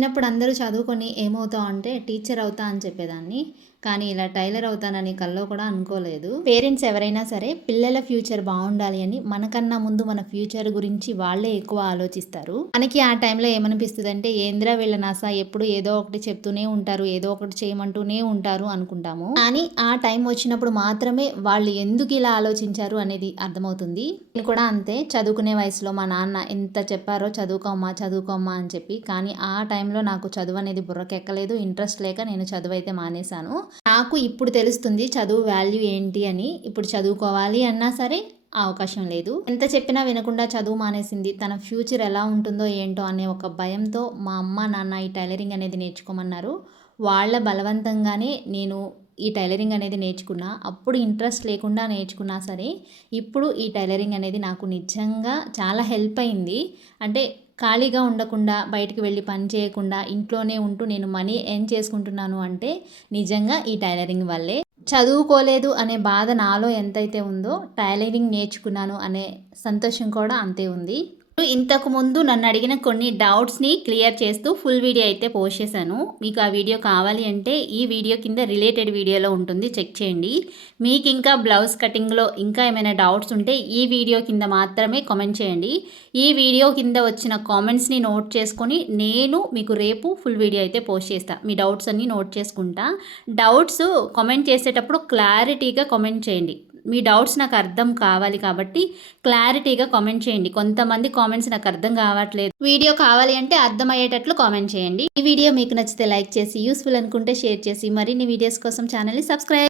చిన్నప్పుడు అందరూ చదువుకొని ఏమవుతావు అంటే టీచర్ అవుతా అని చెప్పేదాన్ని. కానీ ఇలా టైలర్ అవుతానని కల్లో కూడా అనుకోలేదు. పేరెంట్స్ ఎవరైనా సరే పిల్లల ఫ్యూచర్ బాగుండాలి అని మనకన్నా ముందు మన ఫ్యూచర్ గురించి వాళ్ళే ఎక్కువ ఆలోచిస్తారు. మనకి ఆ టైంలో ఏమనిపిస్తుంది అంటే ఏంద్రా వీళ్ళ నాసా ఎప్పుడు ఏదో ఒకటి చెప్తూనే ఉంటారు, ఏదో ఒకటి చేయమంటూనే ఉంటారు అనుకుంటాము. కానీ ఆ టైం వచ్చినప్పుడు మాత్రమే వాళ్ళు ఎందుకు ఇలా ఆలోచించారు అనేది అర్థమవుతుంది. నేను కూడా అంతే. చదువుకునే వయసులో మా నాన్న ఎంత చెప్పారో చదువుకోమ్మా చదువుకోమ్మా అని చెప్పి, కానీ ఆ టైంలో నాకు చదువు అనేది బుర్రకెక్కలేదు. ఇంట్రెస్ట్ లేక నేను చదువు అయితే మానేశాను. నాకు ఇప్పుడు తెలుస్తుంది చదువు వాల్యూ ఏంటి అని. ఇప్పుడు చదువుకోవాలి అన్నా సరే అవకాశం లేదు. ఎంత చెప్పినా వినకుండా చదువు మానేసింది. తన ఫ్యూచర్ ఎలా ఉంటుందో ఏంటో అనే ఒక భయంతో మా అమ్మ నాన్న ఈ టైలరింగ్ అనేది నేర్చుకోమన్నారు. వాళ్ళ బలవంతంగానే నేను ఈ టైలరింగ్ అనేది నేర్చుకున్నా. అప్పుడు ఇంట్రెస్ట్ లేకుండా నేర్చుకున్నా సరే ఇప్పుడు ఈ టైలరింగ్ అనేది నాకు నిజంగా చాలా హెల్ప్ అయింది. అంటే ఖాళీగా ఉండకుండా, బయటికి వెళ్ళి పని చేయకుండా ఇంట్లోనే ఉంటూ నేను మనీ ఎర్న్ చేసుకుంటున్నాను అంటే నిజంగా ఈ టైలరింగ్ వల్లే. చదువుకోలేదు అనే బాధ నాలో ఎంతైతే ఉందో టైలరింగ్ నేర్చుకున్నాను అనే సంతోషం కూడా అంతే ఉంది. ఇంతకుముందు నన్ను అడిగిన కొన్ని డౌట్స్ని క్లియర్ చేస్తూ ఫుల్ వీడియో అయితే పోస్ట్ చేశాను. మీకు ఆ వీడియో కావాలి అంటే ఈ వీడియో కింద రిలేటెడ్ వీడియోలో ఉంటుంది, చెక్ చేయండి. మీకు ఇంకా బ్లౌజ్ కటింగ్లో ఇంకా ఏమైనా డౌట్స్ ఉంటే ఈ వీడియో కింద మాత్రమే కామెంట్ చేయండి. ఈ వీడియో కింద వచ్చిన కామెంట్స్ని నోట్ చేసుకొని నేను మీకు రేపు ఫుల్ వీడియో అయితే పోస్ట్ చేస్తాను. మీ డౌట్స్ అన్నీ నోట్ చేసుకుంటా. డౌట్స్ కామెంట్ చేసేటప్పుడు క్లారిటీగా కామెంట్ చేయండి. మీ డౌట్స్ నాకు అర్థం కావాలి కాబట్టి క్లారిటీగా కామెంట్ చేయండి. కొంతమంది కామెంట్స్ నాకు అర్థం కావట్లేదు, వీడియో కావాలి అంటే అర్థమయ్యేటట్లు కామెంట్ చేయండి. ఈ వీడియో మీకు నచ్చితే లైక్ చేసి, యూస్ఫుల్ అనుకుంటే షేర్ చేసి, మరిన్ని వీడియోస్ కోసం ఛానల్ని సబ్స్క్రైబ్